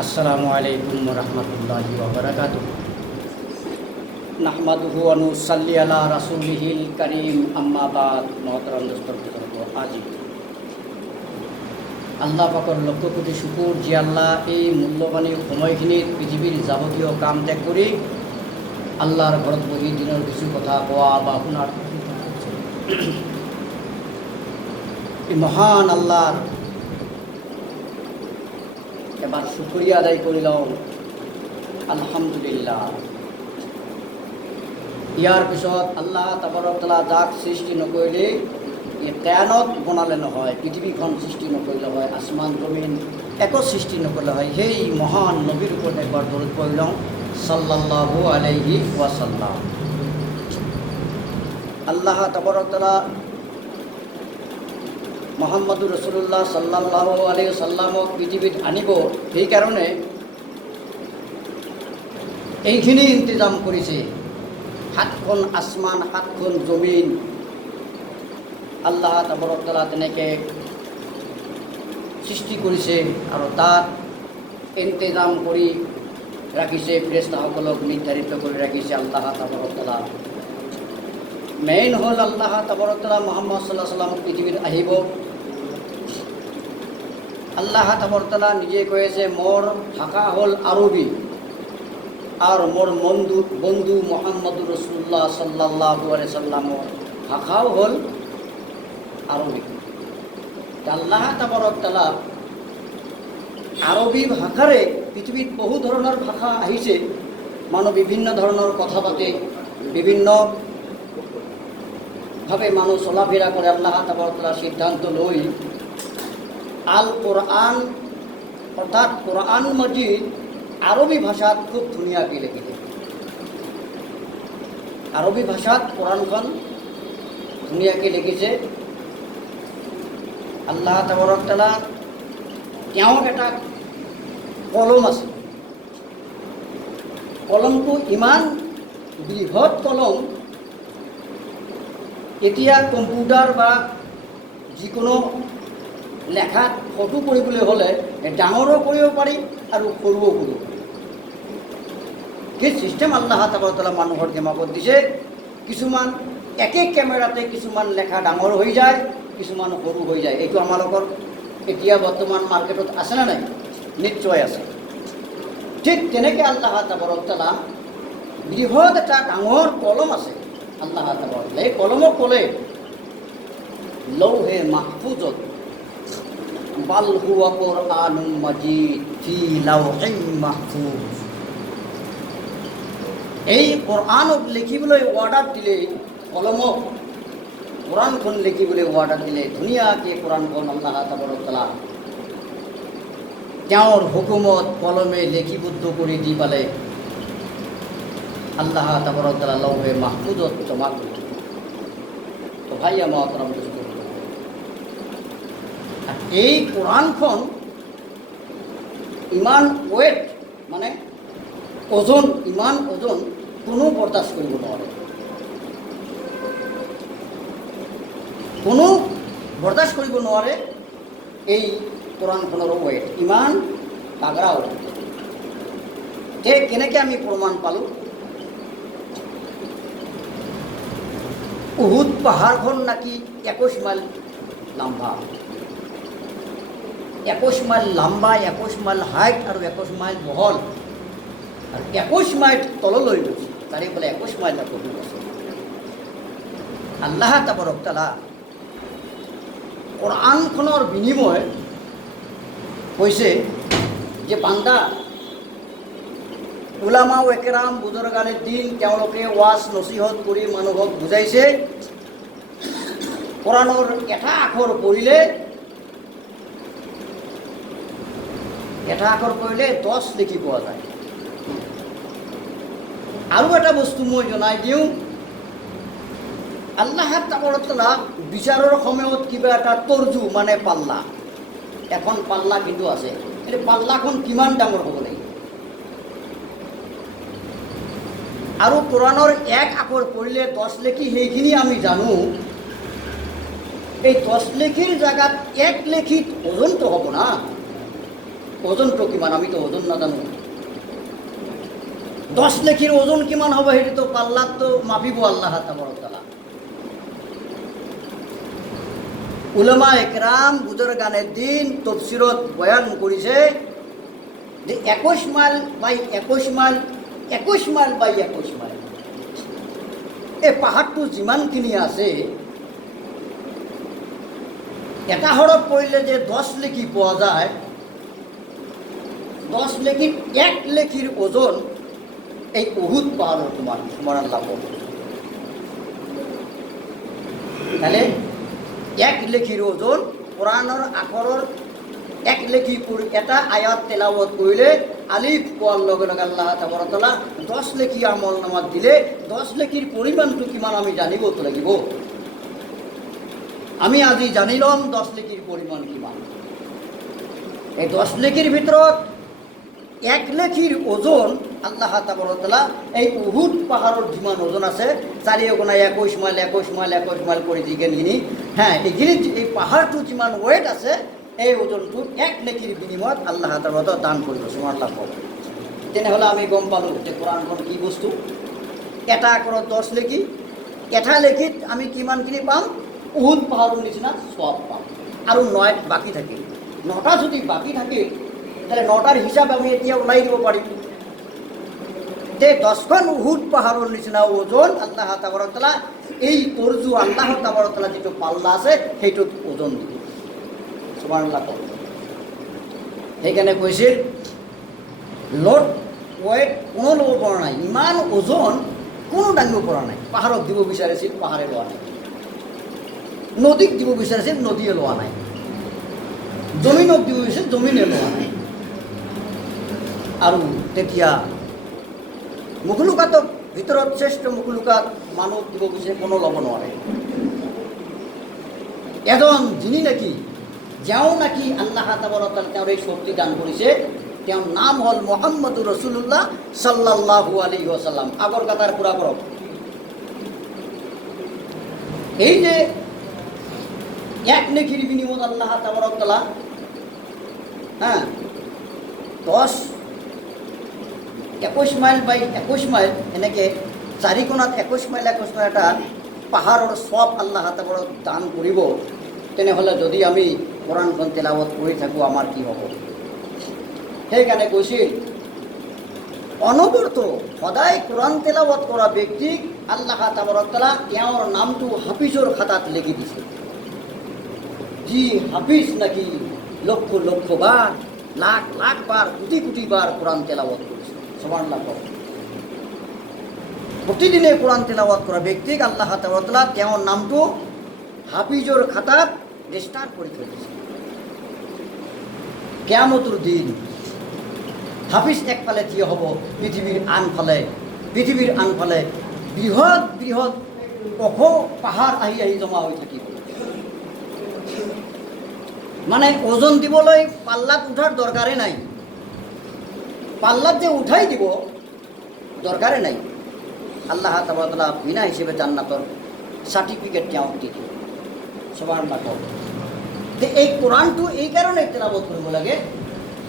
আসসালামু আলাইকুম ওয়া রাহমাতুল্লাহি ওয়া বারাকাতুহু। নাহমাদুহু ওয়া নুসাল্লি আলা রাসূলিহিল কারীম, আম্মা বাদ। মুহতারাম দোস্তর বুজুর্গ, আজি আল্লাহ পাকের লক্ষ কোটি শুকুর যে আল্লাহ এই মূল্যবানী সময়খিনিত পৃথিবীর যাবতীয় কাম ত্যাগ করে আল্লাহর ঘৰত বহি দিনের কিছু কথা কোয়া বা শুনার এই মহান আল্লাহর এবার শুকরিয়া আদায় করিলাম, আলহামদুলিল্লাহ। ইয়ার পিছত আল্লাহ তাবারক তাআলা যাক সৃষ্টি নকৰিলে কেয়ানত বনালে নহয়, পৃথিৱীখন সৃষ্টি নকৰিলে হয়, আসমান জমিন একো সৃষ্টি নকৰিলে হয়, সেই মহান নবীৰ ওপৰত একবাৰ দৰুদ পঢ়ি লওঁ, সাল্লাল্লাহু আলাইহি ওয়াসাল্লাম। আল্লাহ তাবাৰক তাআলা মুহাম্মদুৰ ৰাসূলুল্লাহ সাল্লাল্লাহু আলাইহি ওয়াসাল্লামক পৃথিবীত আনিব, সেইকাৰণে এইখিনি ইন্তজাম কৰিছে। সাতখন আসমান, সাতখন জমিন আল্লাহ তাবাৰক তাআলা তেনেকৈ সৃষ্টি কৰিছে আৰু তাত ইন্তজাম কৰি ৰাখিছে, ফেৰেশতাসকলক নিৰ্ধাৰিত কৰি ৰাখিছে আল্লাহ তাবাৰক তাআলা। মেইন হ'ল আল্লাহ তাবাৰক তাআলা মুহাম্মদ সাল্লাল্লাহু আলাইহি ওয়াসাল্লাম পৃথিৱীত আহিব। আল্লাহ তাবাৰক তাআলা নিজে কৈছে, মোৰ ভাষা হ'ল আৰবী আর মোর বন্ধু মুহাম্মদুর রাসূলুল্লাহ সাল্লাল্লাহু আলাইহি সাল্লামের ভাষাও হল আরবি। আল্লাহ তাবারক তাআলা আরবি ভাষারে পৃথিবীত বহু ধরনের ভাষা আহিছে, মানুষ বিভিন্ন ধরনের কথা পাতে, বিভিন্নভাবে মানুষ চলাফেরা করে। আল্লাহ তাবারক তাআলা সিদ্ধান্ত লই আল কোরআন অর্থাৎ কোরআন মজিদ আরবি ভাষাত খুব ধুনীয়াকৈ লিখিছে। আরবি ভাষাত কোরআনখন ধুনীয়াকৈ লিখিছে। আল্লাহ তাবারক তাআলা তেওঁৰ এটা কলম আছে, কলমটো ইমান বৃহৎ কলম, এতিয়া কম্পিউটাৰ বা যিকোনো লেখাত ফটো কৰিবলৈ হ'লে ডাঙৰো কৰিব পাৰি আৰু সৰুও কৰিব পাৰি। সেই চিষ্টেম আল্লাহ তাবাৰক তাআলা মানুহৰ দিমাগত দিছে। কিছুমান একে কেমেৰাতে কিছুমান লেখা ডাঙৰ হৈ যায়, কিছুমান সৰু হৈ যায়। এইটো আমালোকৰ এতিয়া বৰ্তমান মাৰ্কেটত আছেনে নাই? নিশ্চয় আছে। ঠিক তেনেকৈ আল্লাহ তাবাৰক তাআলা বৃহৎ এটা ডাঙৰ কলম আছে আল্লাহ তাবারক তাআলা। এই কলমক ক'লে লৌহে মাহফুজত বাল হুয়া কুরআনুম মাজিদ ফি লাউহিন মাহফুজ। এই কোরআনক লিখিবলৈ অৰ্ডাৰ দিলে, কলমক কোৰআনখন লিখিবলৈ অৰ্ডাৰ দিলে, ধুনীয়াকৈ কোৰআনখন আল্লাহ তাবাৰক তাআলা তেওঁৰ হুকুমত কলমে লিখিবদ্ধ কৰি দি পালে আল্লাহ তাবাৰক তাআলা লৌহে মাহফুজত জমা কৰি দিলে। তো ভাইয়া মহতৰম দোস্ত, এই কোৰআনখন ইমান ওয়েট মানে ওজন, ইমান ওজন কোনো বৰদাস্ত কৰিব নোৱাৰে, কোনো বৰদাস্ত কৰিব নোৱাৰে। এই কোৰআনখনৰ ওয়েট ইমান তাগৰা ওয়েট। যে কেনেকৈ আমি প্ৰমাণ পালোঁ? উহুদ পাহাৰখন নাকি 21 মাইল লম্বা, 21 মাইল লম্বা, 21 মাইল হাইট আৰু 21 মাইল বহল, আৰু 21 মাইল তললৈ গৈছে, তাৰে বোলে 21 মাইল গভীৰ আছে। আল্লাহ তাবাৰক তাআলা কোৰআনখনৰ বিনিময় কৈছে যে বান্দা, উলামা ও একৰাম বুজুৰ্গানে দিন তেওঁলোকে ওয়াজ নসিহত কৰি মানুহক বুজাইছে, কোৰআনৰ এটা আখৰ পঢ়িলে 10 লিখি পোৱা যায়। আৰু এটা বস্তু মই জনাই দিওঁ, আল্লাহ তাবাৰক তাআলা বিচাৰৰ সময়ত কিবা এটা তৰ্জু মানে পাল্লা, এখন পাল্লা কিন্তু আছে, এই পাল্লাখন কিমান ডাঙৰ হ'ব লাগিব। আৰু কোৰআনৰ এক আখৰ পঢ়িলে 10 লিখি, সেইখিনি আমি জানো। এই 10 লিখিৰ জায়গাত 1 লিখিত ওজনটো হ'ব না, ওজনটো কিমান আমিতো ওজন নাজানো। 10 লেখিৰ ওজন কিমান হ'ব সেইটোতো পাল্লাততো মাপিব আল্লাহ তাআলা। উলামা একরাম বুজুর্গানে দিন তফসিরত বয়ান কৰিছে যে 21 মাইল বাই 21 মাইল 21 মাইল বাই 21 মাইল এই পাহাৰটো যিমানখিনি আছে এটা হৰত পৰিলে যে 10 লেখি পোৱা যায়, 10 লেখিৰ 1 লেখিৰ ওজন এই উহুদ পাহাৰৰ সমান লাভ হ'ব। তাহলে 1 লেখিৰ ওজন কোৰআনৰ আখৰৰ 1 লেখি এটা আয়াত তেলাওয়াত কৰিলে আলিফ কোৱাৰ লগে লগে আল্লাহ তাআলা 10 লেখি আমল নামাত দিলে 10 লেখিৰ পৰিমাণটো কিমান আমি জানিবতো লাগিব। আমি আজি জানিলাম 10 লেখিৰ পৰিমাণ কিমান। এই 10 লেখিৰ ভিতৰত 1 লেখিৰ ওজন আল্লাহ তাআলা এই উহুদ পাহাৰৰ যিমান ওজন আছে 4×21 মাইল 21 মাইল 21 মাইল কৰি যিখিনি এইখিনি এই পাহাৰটো যিমান ওয়েট আছে এই ওজনটো 1 লেখিৰ বিনিময়ত আল্লাহ তাআলা দান কৰিব। সুবহানাল্লাহ। তেনেহ'লে আমি গম পালোঁ যে কোৰআনখন কি বস্তু। এটা আখৰত 10 লেখি, এটা লেখিত আমি কিমানখিনি পাম? উহুদ পাহাৰৰ নিচিনা সব পাম। আৰু 9 বাকী থাকিল। 9টা যদি বাকী থাকিল তাহলে 9টাৰ হিসাব আমি এতিয়া ওলাই দিব পাৰিম যে 10খন উহুদ পাহাৰৰ নিচিনা ওজন আল্লাহ তাআলা এই তৰজু আল্লাহ তাআলা যেটো পাল্লা আছে সেইটোত ওজন দিব। সুবহানাল্লাহ। সেইকাৰণে কৈছিল লোড ওয়েট কোনো ল'ব পৰা নাই, ইমান ওজন কোনো দাঙিব পৰা নাই। পাহাৰক দিব বিচাৰিছিল, পাহাৰে লোৱা নাই। নদীক দিব বিচাৰিছিল, নদীয়ে লোৱা নাই। জমিনক দিব বিচাৰিছিল, জমিনে লোৱা নাই। আৰু তেতিয়া মুখলুকাতক ভিতৰত শ্ৰেষ্ঠ মুখলুকাত মানুহ দিব বিচাৰে, কোনো ল'ব নোৱাৰে। এজন যিনি নাকি যাওঁ নাকি আল্লাহ তাআলা তেওঁৰ এই শক্তি দান কৰিছে, তেওঁৰ নাম হ'ল মুহাম্মদুৰ ৰাসূলুল্লাহ সাল্লাল্লাহু আলাইহি ওয়াসাল্লাম। আগৰ কথাৰ পুৰা কৰক। এই যে 1 নেকির বিনিময় আল্লাহ তাআলা 21 মাইল বাই 21 মাইল এনেকে 4 কোণত 21 মাইল 21 মাইল এটা পাহাৰৰ সব আল্লাহ তাআলা দান কৰিব। তেনেহ'লে যদি আমি কোৰআনখন তেলাওয়াত কৰি থাকোঁ আমাৰ কি হ'ব? সেইকাৰণে কৈছিল অনবৰত সদায় কোৰআন তেলাওয়াত কৰা ব্যক্তিক আল্লাহ তাআলা তেওঁৰ নামটো হাফিজৰ খাতাত লিখি দিছে। যি হাফিজ নাকি লক্ষ লক্ষ বার, লাখ লাখ বার, কোটি কোটি বার কোরআন তেলাওয়াত করেছে। সুবহানাল্লাহ। প্রতিদিনে কোরআন তেলাওয়াত করা ব্যক্তিক আল্লাহ তাআলা তেওঁৰ নামটো হাফিজৰ খাতাত ৰেজিস্টাৰ কৰে থৈছে। কিয়ামতৰ দিন হাফিজ একফালে থিয় হ'ব, পৃথিৱীৰ আনফালে বৃহৎ বৃহৎ ওখ পাহাৰ আহি আহি জমা হৈ থাকিব। মানে ওজন দিবলৈ পাল্লাত উঠাৰ দৰকাৰে নাই। পাল্লাত যে উঠাই দিব দৰকাৰে নাই। আল্লাহ তাআলা বিনা হিসেবে জান্নাতৰ সাৰ্টিফিকেট তেওঁক দি দিব। সুবহানাল্লাহ। যে এই কোৰআনটো এই কাৰণে তেলাওয়াত কৰিব লাগে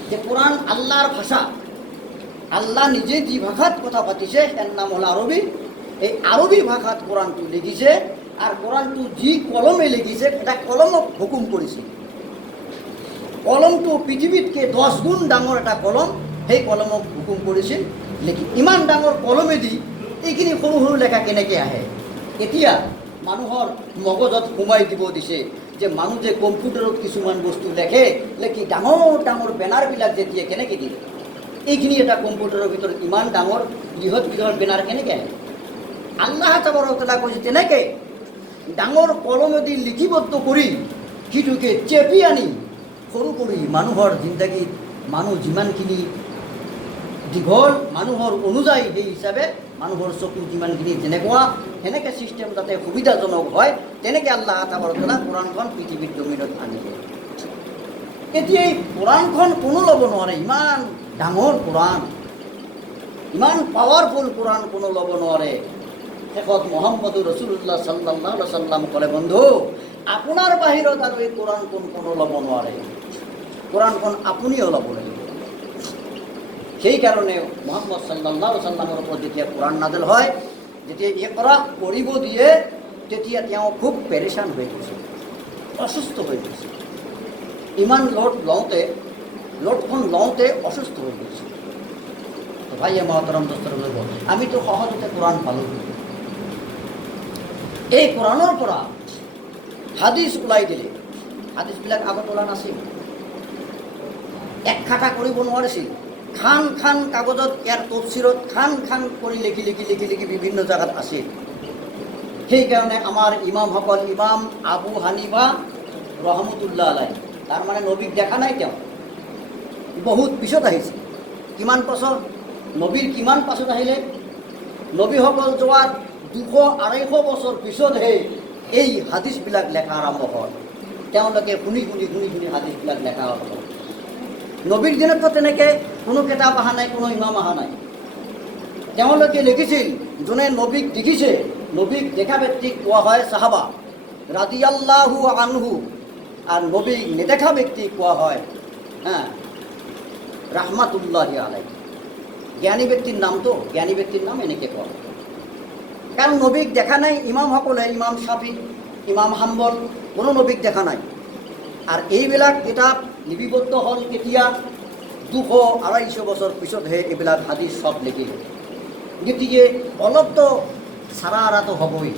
যে কোরআন আল্লাহর ভাষা। আল্লাহ নিজে যি ভাষাত কথা পাতিছে এর নাম হল আরবি। এই আরবি ভাষাত কোরআনটো লিখিছে আর কোরআনটো যি কলমে লিখিছে এটা কলমক হুকুম কৰিছে। কলমটো পৃথিৱীতকৈ 10 গুণ ডাঙৰ এটা কলম, সেই কলমক হুকুম কৰিছিল লিখি। ইমান ডাঙৰ কলমেদি এইখিনি সৰু সৰু লেখা কেনেকৈ আহে? এতিয়া মানুহৰ মগজত সোমাই দিব দিছে যে মানুহ যে কম্পিউটাৰত কিছুমান বস্তু লেখি ডাঙৰ ডাঙৰ বেনাৰবিলাক যে দিয়ে কেনেকৈ দিয়ে? এইখিনি এটা কম্পিউটাৰৰ ভিতৰত ইমান ডাঙৰ বৃহৎ বৃহৎ বেনাৰ কেনেকৈ আহে? আল্লাহ তাআলা কৈছে তেনেকৈ ডাঙৰ কলমেদি লিপিবদ্ধ কৰি সিটোকে চেপি আনি সৰু কৰি মানুহৰ জিন্দগীত মানুহ যিমানখিনি দীঘল মানুহৰ অনুযায়ী সেই হিচাপে মানুহৰ চকু যিমানখিনি যেনেকুৱা সেনেকৈ ছিষ্টেম যাতে সুবিধাজনক হয় তেনেকৈ আল্লাহ তাআলা কোৰআনখন পৃথিৱীৰ জমিনত আনিব। এতিয়া এই কোৰআনখন কোনো ল'ব নোৱাৰে। ইমান ডাঙৰ কোৰআন, ইমান পাৱাৰফুল কোৰআন কোনো ল'ব নোৱাৰে। শেষত মুহাম্মদুৰ ৰাসূলুল্লাহ সাল্লাল্লাহু আলাইহি ওয়াসাল্লাম ক'লে, বন্ধু আপোনাৰ বাহিৰত আৰু এই কোৰআনখন কোনো ল'ব নোৱাৰে। কোরআনখন আপুনিও ল'ব লাগিব। সেই কারণে মুহাম্মদ সাল্লাল্লাহু আলাইহি সাল্লামের ওপর যেতিয়া কোরআন নাজিল হয়, যেতিয়া ইকরা পঢ়িব দিয়ে, তেতিয়া তেওঁ খুব পেৰেচান হৈ গৈছিল, অসুস্থ হৈ গৈছিল। ইমান লোডখন লওঁতে অসুস্থ হৈ গৈছিল। ভাইয়ে মহতৰম দোস্তৰ লৈ গ'ল, আমিতো সহজতে কোৰআন পালোঁ। এই কোৰআনৰ পৰা হাদিছ ওলাই দিলে। হাদিছবিলাক আগত ওলা নাছিল, একখাটা কৰিব নোৱাৰিছিল। খান খান কাগজত, ইয়াৰ তফচিৰত খান কৰি লিখি বিভিন্ন জায়গাত আছিল। সেইকাৰণে আমাৰ ইমামসকল, ইমাম আবু হানিফা ৰহমতুল্লাহ আলাইহি, তাৰ মানে নবীক দেখা নাই, তেওঁ বহুত পিছত আহিছে। কিমান পাছত? নবীৰ কিমান পাছত আহিলে? নবীসকল যোৱাৰ 200-250 বছৰ পিছতহে এই হাদিছবিলাক লেখা আৰম্ভ হয়। তেওঁলোকে শুনি হাদিছবিলাক লেখা হ'ল। নবীৰ দিনততো তেনেকৈ কোনো কিতাপ অহা নাই, কোনো ইমাম অহা নাই। তেওঁলোকে লিখিছিল, যোনে নবীক দেখিছে, নবীক দেখা ব্যক্তিক কোৱা হয় সাহাবা ৰাদিয়াল্লাহু আনহু, আর নবীক নেদেখা ব্যক্তি কোয়া হয় রাহমাতুল্লাহি আলাইহি। জ্ঞানী ব্যক্তির নাম তো, জ্ঞানী ব্যক্তির নাম এনেকে কোয়া হয়। কারণ নবীক দেখা নাই ইমামসকলে, ইমাম শাফি, ইমাম হাম্বল, কোনো নবীক দেখা নাই। আর এইবিলাক কিতাপ লিপিবদ্ধ হল কেতিয়া? 200-250 বছর পিছতহে এইবিলাক হাদিছ সব লিখিল। গতিকে অলপ তো সারা আৰাটো হ'বই।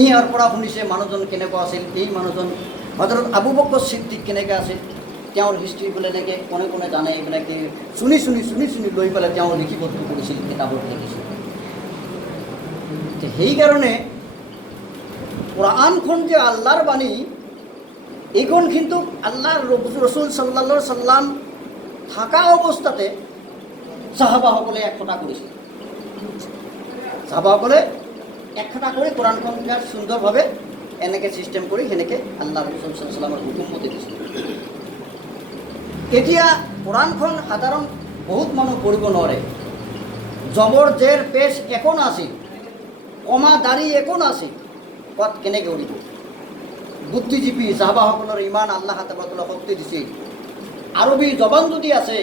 ইয়াৰ পৰা শুনিছে মানুহজন কেনেকুৱা আছিল। এই মানুহজন হযৰত আবু বকৰ সিদ্দিক কেনেকৈ আছিল, তেওঁৰ হিষ্ট্ৰীবিলাক এনেকৈ কোনে জানে। এইবিলাকে শুনি লৈ পেলাই তেওঁ লিপিবদ্ধ কৰিছিল, কিতাপত লিখিছিল। সেইকাৰণে কোৰআনখন যে আল্লাহৰ বাণী, এইখন কিন্তু আল্লাহৰ ৰসুল সাল্লাল্লাহু আলাইহি সাল্লাম থাকা অবস্থাতে সাহাবাসকলে একতা কৰিছিল। সাহাবাসকলে একতা কৰি কোৰআনখন সুন্দৰভাৱে এনেকৈ চিষ্টেম কৰি সেনেকৈ আল্লাহ ৰসুল সাল্লাল্লাহু আলাইহি সাল্লামৰ হুকুম মতে দিছিল। এতিয়া কোৰআনখন সাধাৰণ বহুত মানুহ পঢ়িব নোৱাৰে। জবৰ জেৰ পেশ একো নাছিল, কমা দাড়ি একো নাছিল, কত কেনেকৈ উৰিব? বুদ্ধিজীৱী সাহাবাসকলৰ ইমান আল্লাহ তাআলা শক্তি দিছিল। আৰবী জবান যদি আছে,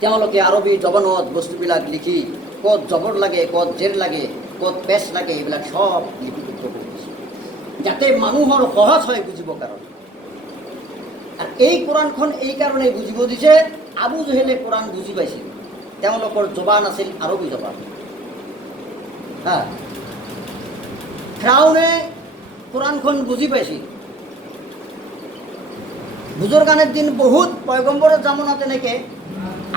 তেওঁলোকে আৰবী জবানত বস্তুবিলাক লিখি ক'ত জবৰ লাগে, ক'ত জেৰ লাগে, ক'ত পেশ লাগে, এইবিলাক সব লিপিবদ্ধ কৰি দিছে, যাতে মানুহৰ সহজ হয় বুজিবৰ কাৰণে। আৰ এই কোৰআনখন এই কাৰণে বুঝিব দিছে, আবু জেহেলে কোৰআন বুঝি পাইছিল, তেওঁলোকৰ জবান আছিল আৰবী জবান। ফিৰাউনে কোৰআনখন বুঝি পাইছিল। বুজুৰ্গানেৰ দিন বহুত পয়গম্বৰেৰ জামানা তেনেকৈ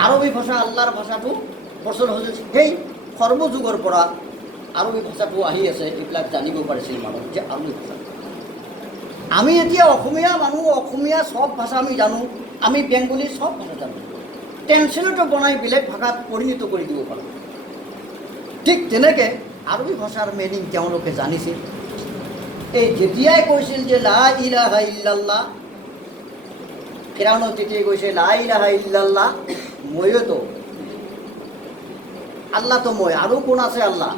আৰবী ভাষা, আল্লাহৰ ভাষাটো প্ৰচলন হৈছিল। সেই সৰ্বযুগৰ পৰা আৰবী ভাষাটো আহি আছে, এইবিলাক জানিব পাৰিছিল মানুহ যে আরবী ভাষা। আমি এতিয়া অসমীয়া মানুহ, অসমীয়া সব ভাষা আমি জানো, আমি বেংগলী সব ভাষা জানো, ট্ৰেন্সলেটৰ বনাই বেলেগ ভাষাত পৰিণত কৰি দিব পাৰোঁ। ঠিক তেনেকৈ আৰবী ভাষাৰ মিনিং তেওঁলোকে জানিছিল। এই যেতিয়াই কৈছিল যে লা ইলাহা ইল্লাল্লাহ, ফিরাউনও তেতিয়াই কৈছে লা ইলাহা ইল্লাল্লাহ, ময়ো তো আল্লাহ, তো মই, আৰু কোন আছে আল্লাহ?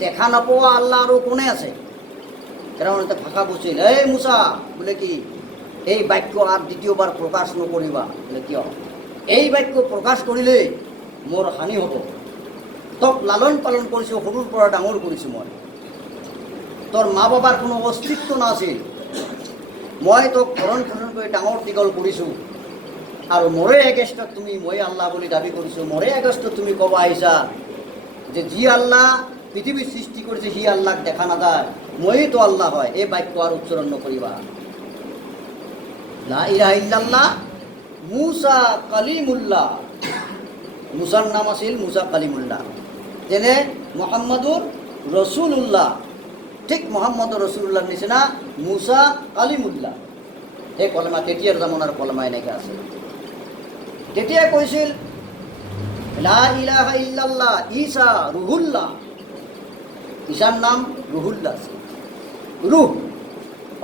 দেখা নপোৱা আল্লাহ আৰু কোনে আছে? ফিরাউন এটা ভাষা বুঝছিল। এই মুসা, বলে কি এই বাক্য আর দ্বিতীয়বার প্রকাশ নকরিবা। বলে কিয়? এই বাক্য প্রকাশ কৰিলে মোৰ হানি হ'ব। তোক লালন পালন কৰিছোঁ, সৰুৰ পৰা ডাঙৰ কৰিছোঁ মই। তোৰ মা বাবাৰ কোনো অস্তিত্ব নাছিল, মই তোক ভৰণ পোষণ কৰি ডাঙৰ দীঘল কৰিছোঁ, আৰু মোৰে এগেইনষ্টত তুমি মই আল্লাহ বুলি দাবী কৰিছোঁ। মোৰে এগেইনষ্টত তুমি ক'ব আহিছা যে যি আল্লাহ পৃথিৱীৰ সৃষ্টি কৰিছে সি আল্লাহক দেখা নাযায়, মইয়ে তো আল্লাহ হয়। এই বাক্য আর উচ্চারণ নকরিবা। লা ইলাহা ইল্লাল্লাহ মুসা কালিমুল্লাহ, মুসার নাম আছিল মুসা কালিমুল্লাহ। যেনে মুহাম্মাদুর রসুল্লাহ, ঠিক মুহাম্মদুর রসুল্লাহর নিচিনা মুসা কালিমুল্লাহ। সেই কলেমা তেতিয়াৰ জামানাৰ কলেমা এনেকৈ আছে। তেতিয়া কৈছিল লা ইলাহা ইল্লাল্লাহ ঈসা ৰুহুল্লাহ, ঈশাৰ নাম ৰুহুল্লাহ আছে। ৰুহ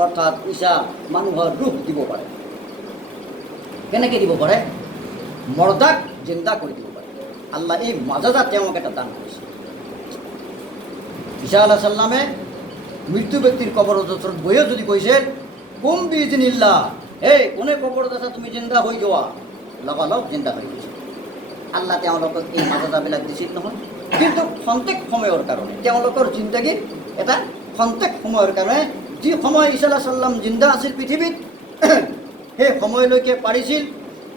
অৰ্থাৎ ঈশা মানুহৰ ৰুহ দিব পাৰে। কেনেকৈ দিব পাৰে? মৰ্দাক জিন্দা কৰি দিব পাৰে। আল্লাহ এই মাজাদা তেওঁক এটা দান কৰিছে। ঈশা আলাইহিস সালামে মৃত্যু ব্যক্তিৰ কবৰৰ ওচৰত বহিও যদি কৈছে কুম বিইজনিল্লাহ, এই কোনে কবৰত আছা তুমি জিন্দা হৈ যোৱা, লগালগ জিন্দা হৈ গৈছে। আল্লাহ তেওঁলোকক এই মৰ্যাদাবিলাক দিছিল নহয়। কিন্তু খন্তেক সময়ৰ কাৰণে তেওঁলোকৰ জিন্দগীত এটা খন্তেক সময়ৰ কাৰণে যি সময় ঈসা আলাইহিছ সালাম জিন্দা আছিল পৃথিৱীত, সেই সময়লৈকে পাৰিছিল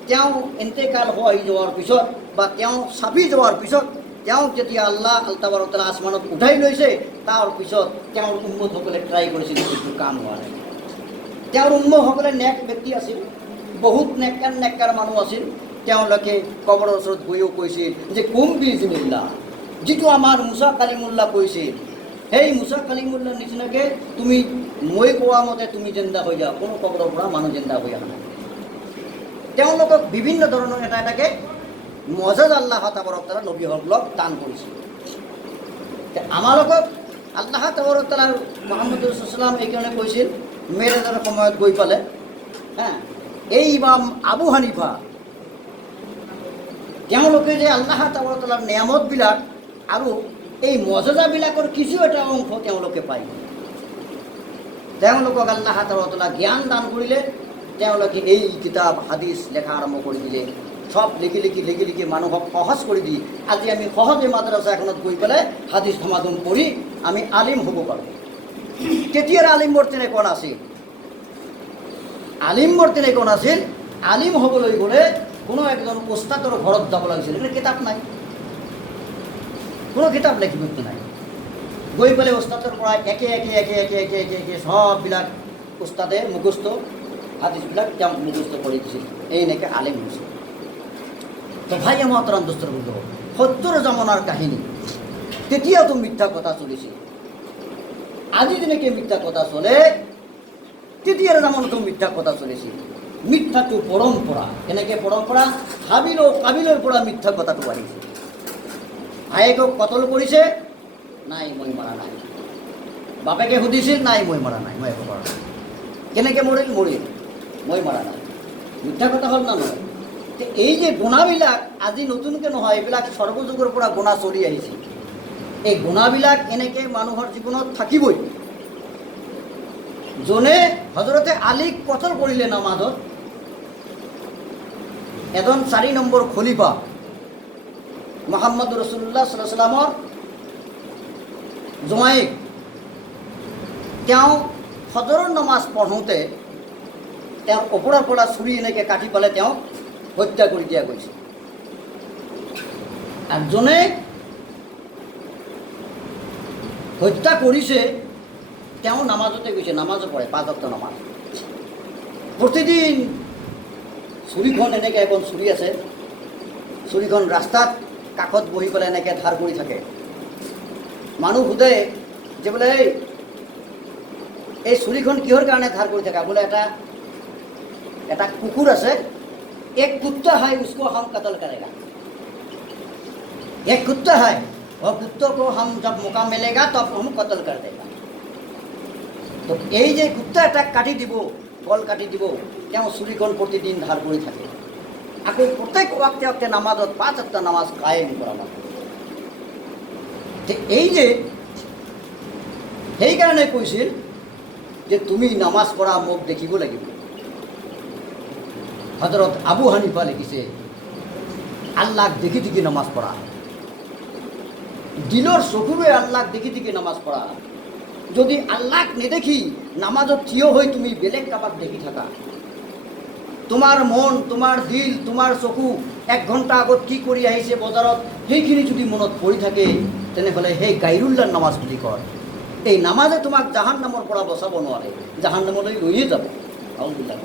তেওঁ ইন্তেকাল হৈ যোৱাৰ পিছত বা তেওঁ চাপি যোৱাৰ পিছত তেওঁক যেতিয়া আল্লাহ তাবাৰক তাআলা আসমানত উঠাই লৈছে, তাৰ পিছত তেওঁৰ উম্মতসকলে ট্ৰাই কৰিছিল, কিন্তু কাম হোৱা নাই। তেওঁৰ উম্মতসকলে নেক ব্যক্তি আছিল, বহুত নেককাৰ মানুহ আছিল। তেওঁলোকে কবৰৰ ওচৰত গৈও কৈছিল যে কুম বিইজনিল্লাহ, যিটো আমাৰ মুছা কালিমুল্লাহ কৈছিল, সেই মুছা কালিমুল্লাৰ নিচিনাকৈ তুমি মই কোৱা মতে তুমি জিন্দা হৈ যাওঁ। কোনো কবৰৰ পৰা মানুহ জিন্দা হৈ অহা নাই। তেওঁলোকক বিভিন্ন ধৰণৰ এটা এটাকৈ মজেজা আল্লাহ তাবাৰক তাআলা নবীসকলক দান কৰিছিল। আমালোকক আল্লাহ তাবাৰক তাআলা মুহাম্মদ ৰাসূলুল্লাহ সাল্লাল্লাহু আলাইহি ওয়াসাল্লাম এইকাৰণে কৈছিল মেৰাজৰ সময়ত গৈ পালে, এই ইমাম আবু হানিফা তেওঁলোকে যে আল্লাহ তাবাৰক তাআলাৰ নিয়ামতবিলাক আৰু এই মজেজাবিলাকৰ কিছু এটা অংশ তেওঁলোকে পায়। তেওঁলোকক আল্লাহ তাবাৰক তাআলা জ্ঞান দান কৰিলে। তেওঁলোকে এই কিতাপ হাদিছ লেখা আৰম্ভ কৰি দিলে। সব লিখি লিখি মানুহক সহজ কৰি দি আজি আমি সহজে মাদ্ৰাছা এখনত গৈ পেলাই হাদিছ সমাধান কৰি আমি আলিম হ'ব পাৰোঁ। তেতিয়াৰ আলিমৰ তেনেকুৱা নাছিল। আলিমৰ তেনেকুৱা নাছিল। আলিম হ'বলৈ গ'লে কোনো একজন ওস্তাদৰ ঘৰত যাব লাগিছিল। এখানে কিতাপ নাই, কোনো কিতাপ লিখিবতো নাই। গৈ পেলাই ওস্তাদৰ পৰা একে সববিলাক ওস্তাদে মুখস্থ হাদিছবিলাক তেওঁ মুখস্থ কৰি দিছিল। এনেকৈ আলিম হৈছিল। তো ভাই মহতৰম দোস্তৰ বন্ধু, ৭০ জামানাৰ কাহিনী। তেতিয়াতো মিথ্যা কথা চলিছিল। আজি যেনেকৈ মিথ্যা কথা চলে, তেতিয়াৰ জামানতো মিথ্যা কথা চলিছিল। মিথ্যাটো পৰম্পৰা। এনেকৈ পৰম্পৰা হাবিল ও কাবিলৰ পৰা মিথ্যা কথাটো আহিছে। ভায়েকক কতল কৰিছে, নাই মই মৰা নাই। বাপেকে সুধিছিল, নাই মই মৰা নাই, মই একো কৰা নাই। কেনেকৈ মৰিল, মই মৰা নাই। মিথ্যা কথা হ'ল না নহয়? এই যে গুণাবিলাক আজি নতুনকৈ নহয়, এইবিলাক সৰ্বযুগৰ পৰা গুণা চলি আহিছে। এই গুণাবিলাক এনেকৈ মানুহৰ জীৱনত থাকিবই। যোনে হজৰতে আলীক কতল কৰিলে নামাজত, এজন ৪ নম্বৰ খলিফা মুহাম্মদ ৰাসূলুল্লাহ সাল্লাল্লাহু আলাইহি ওয়াসাল্লামৰ জোঁৱায়েক, তেওঁ ফজৰৰ নামাজ পঢ়োঁতে তেওঁৰ ওপৰৰ পৰা চুৰি এনেকৈ কাটি পেলাই তেওঁক হত্যা কৰি দিয়া গৈছে। আৰু যোনে হত্যা কৰিছে তেওঁ নামাজতে গৈছে, নামাজো পঢ়ে, ৫ ওয়াক্ত নামাজ। প্ৰতিদিন চুৰিখন এনেকৈ এখন চুৰি আছে, চুৰিখন ৰাস্তাত কাষত বহি পেলাই এনেকৈ ধাৰ কৰি থাকে। মানুহ সোধে যে বোলে এই চুৰিখন কিহৰ কাৰণে ধাৰ কৰি থাকা? বোলে এটা কুকুৰ আছে, এক কুত্তা है उसको हम कत्ल करेगा। एक कुत्ता है, और कुत्तों को हम जब मौका मिलेगा तब हम कत्ल कर देगा। তো এই যে কুত্তা এটা কাটি দিব, গল কাটি দিব, তেওঁ চুৰিখন প্ৰতিদিন ধাৰ কৰি থাকে। আকৌ প্ৰত্যেক ওয়াক্তে নামাজত ৫ ওয়াক্ত নামাজ কায়েম কৰা মানুহ। এই যে সেইকাৰণে কৈছিল যে তুমি নামাজ পঢ়া মোক দেখিব লাগিব। হজৰত আবু হানিফা লিখিছে আল্লাহক দেখি দেখি নামাজ পড়া, দিলৰ চকুৰে আল্লাহক দেখি দেখি নামাজ পড়া। যদি আল্লাহক নেদেখি নামাজত থিয় হৈ তুমি বেলেগ কাবাক দেখি থাকা, তোমাৰ মন, তোমাৰ দিল, তোমাৰ চকু 1 ঘণ্টা আগত কি কৰি আহিছে বজাৰত, সেইখিনি যদি মনত পৰি থাকে, তেনেহ'লে সেই গাইৰুল্লাহৰ নামাজ বুলি কয়। এই নামাজে তোমাক জাহান্নামৰ পৰা বচাব নোৱাৰে, জাহান্নামলৈ লৈয়ে যাব। আউযুবিল্লাহ।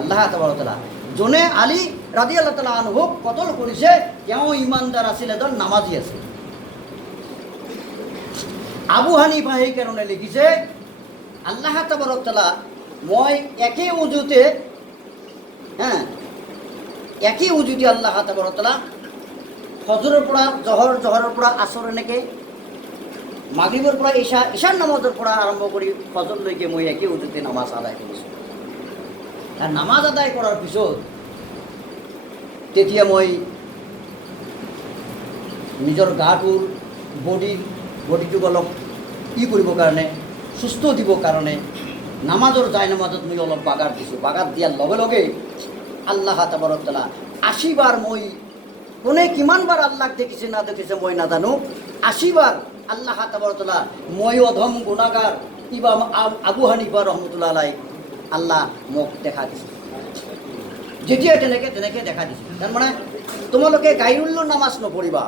আল্লাহ তাবাৰক তাআলা যোনে আলী ৰাদিয়াল্লাহু তাআলা আনহুক কতল কৰিছে, তেওঁ ইমানদাৰ আছিল, এজন নামাজী আছিল। আবু হানিফা সেইকাৰণে লিখিছে আল্লাহ তাবাৰক তাআলা মই একই উজুতে আল্লাহ তাবাৰক তাআলা ফজৰৰ পৰা জহৰ, জহৰৰ পৰা আসৰ, এনেকৈ মাগৰিবৰ পৰা ঈশা, ঈশাৰ নামাজৰ পৰা আৰম্ভ কৰি ফজৰলৈকে মই একই উজুতে নামাজ আদায় কৰিছোঁ। আৰ নামাজ আদায় কৰাৰ পিছত তেতিয়া মই নিজৰ গাটোৰ বডিটোক অলপ কৰিবৰ কাৰণে, সুস্থ দিবৰ কাৰণে নামাজৰ নামাজত মই অলপ বাগাৰ দিছোঁ। বাগাৰ দিয়াৰ লগে লগে আল্লাহ তাবাৰক তাআলা 80 বাৰ মই কোনে কিমানবাৰ আল্লাহক দেখিছে না দেখিছে মই নাজানো, 80 বাৰ আল্লাহ তাবাৰকাল্লাহ মই অধম গুণাগাৰ ইমাম আবু হানিফা ৰহমতুল্লাহ আলাইহি আল্লাহ মোক দেখা দিছে। যেতিয়া তেনেকৈ দেখা দিছে, তাৰমানে তোমালোকে গাইৰুল্লো নামাজ নপঢ়িবা,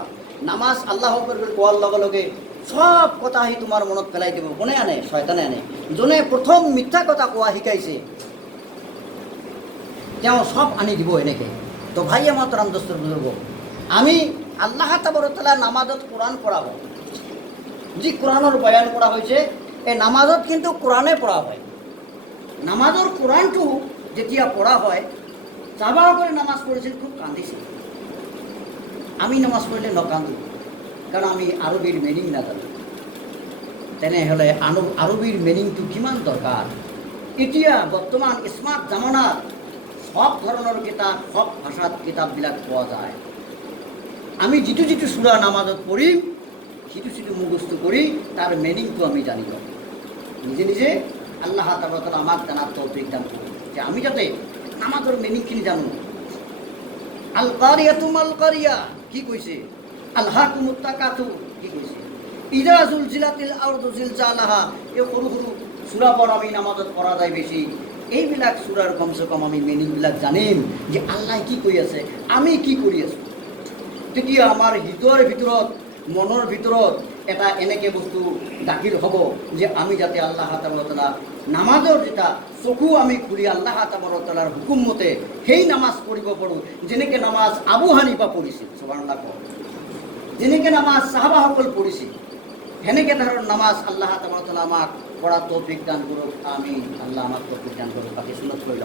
নামাজ আল্লাহ কোৱাৰ লগে লগে সব কথা আহি তোমাৰ মনত পেলাই দিব। কোনে আনে? শয়তানে আনে। যোনে প্ৰথম মিথ্যা কথা কোৱা শিকাইছে তেওঁ সব আনি দিব এনেকৈ। তো ভাই আমার তরাম দোস্তর বুজুর্গ, আমি আল্লাহ তাবারকাল্লাহ নামাজত কোরআন পড়াব, যি কোরআনের বয়ান করা হয়েছে এই নামাজত কিন্তু কোরআনে পড়া হয়। নামাজৰ কোরআনটো যেতিয়া পড়া হয়, চাবা করে নামাজ পড়েছিল খুব কান্দিছিল। আমি নামাজ পড়লে নকান্দো, কারণ আমি আরবির মিনিং নাজানো। তেনেহলে আরবির মিনিংটো কিমান দরকার। এতিয়া বর্তমান স্মার্ট জামানাত সব ধরনের কিতাব, সব ভাষাত কিতাববিলাক পোৱা যায়। আমি যিটো সূরা নামাজত পড়িম সিটো মুখস্থ করি তার মিনিংটো আমি জানি না। নিজে নিজে আল্লাহ তাআলা আমাক জানার তৌফিক দান করুন যে আমি যাতে নামাজের মিনিংখিনি জানো। আল কারিয়াতু মাল কারিয়া কি কইছে, আল হাকুমুত তাকাতুর কি কইছে, ইদা জুলজিলাতিল আরদু জিলজালাহা। এই সৰু সৰু সূৰাবোৰ আমি নামাজত পড়া যায় বেশি। এইবিলাক সূৰাৰ কমসে কম আমি মিনিংবিলাক জানিম যে আল্লাহ কি কৈ আছে, আমি কি কৰি আছোঁ। তেতিয়া আমাৰ হৃদয়ৰ ভিতৰত, মনৰ ভিতৰত এটা এনেকৈ বস্তু দাখিল হ'ব যে আমি যাতে আল্লাহ তাআলা নামাজৰ যেটা চকু আমি খুলি আল্লাহ তাআলাৰ হুকুম মতে সেই নামাজ পঢ়িব পাৰোঁ। যেনেকৈ নামাজ আবু হানিফা পঢ়িছিল, সুবহানাল্লাহ, যেনেকৈ নামাজ সাহাবাসকল পঢ়িছিল, সেনেকৈ ধৰণৰ নামাজ আল্লাহ তাআলা আমাক পড়াৰ তৌফিক দান কৰুক। আমিন। আল্লাহ আমাৰ তৌফিক দান কৰুক। বাকি সুন্নত কৰে